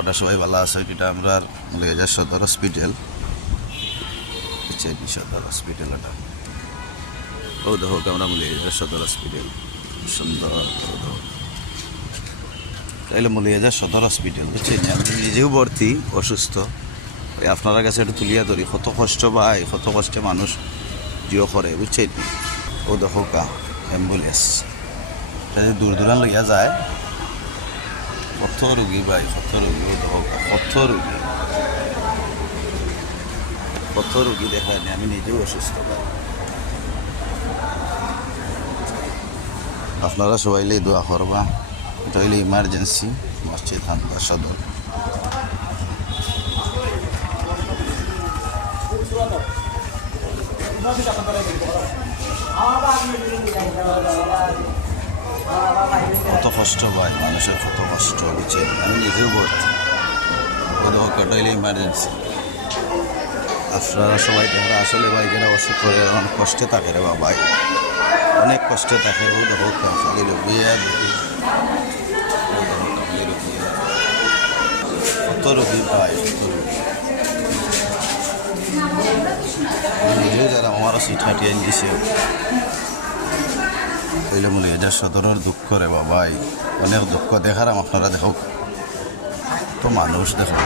ওটা সবাই ভালো আছে। এটা আমরা মলিয়াজার সদর হসপিটাল, সদর হসপিটাল এটা। ও দেখো আমরা মলিয়াজার সদর হসপিটাল, সুন্দর। তাইলে মলিয়াজার সদর হসপিটাল বুঝছেন, আমি নিজেও ভর্তি অসুস্থ। আপনার কাছে একটু তুলিয়া ধরি, কত কষ্ট ভাই, কত কষ্টে মানুষ জিও করে বুঝছেন। ও দেখো কা অ্যাম্বুলেন্স দূর দূরান লইয়া যায়, কত রুগী ভাই, কত রুগী। ও দেখো কত রুগী, কত রুগী দেখায়নি, আমি নিজেও অসুস্থ ভাই। আপনারা সবাই দোয়া করবা। এটা হইলে ইমার্জেন্সি মসজিদ হামদা সদর। কত কষ্ট ভাই, মানুষের কত কষ্ট বুঝছে, আমি নিজেও ভর্তি। ওটা হইলে ইমার্জেন্সি। আপনারা সবাই দেখা আসলে ভাই যারা অসুখ করে অনেক কষ্টে থাকে রে ভাই, অনেক কষ্টে থাকে। ও দেখো খালি রুগিয়া, কত রুগী ভাই, নিজেও যারা আমারও সিট হাঁটিয়ে নিয়েছে। তাইলে বলি এটা সদরের দুঃখ রে ভাই, অনেক দুঃখ দেখার। আপনারা দেখো তো মানুষ দেখো।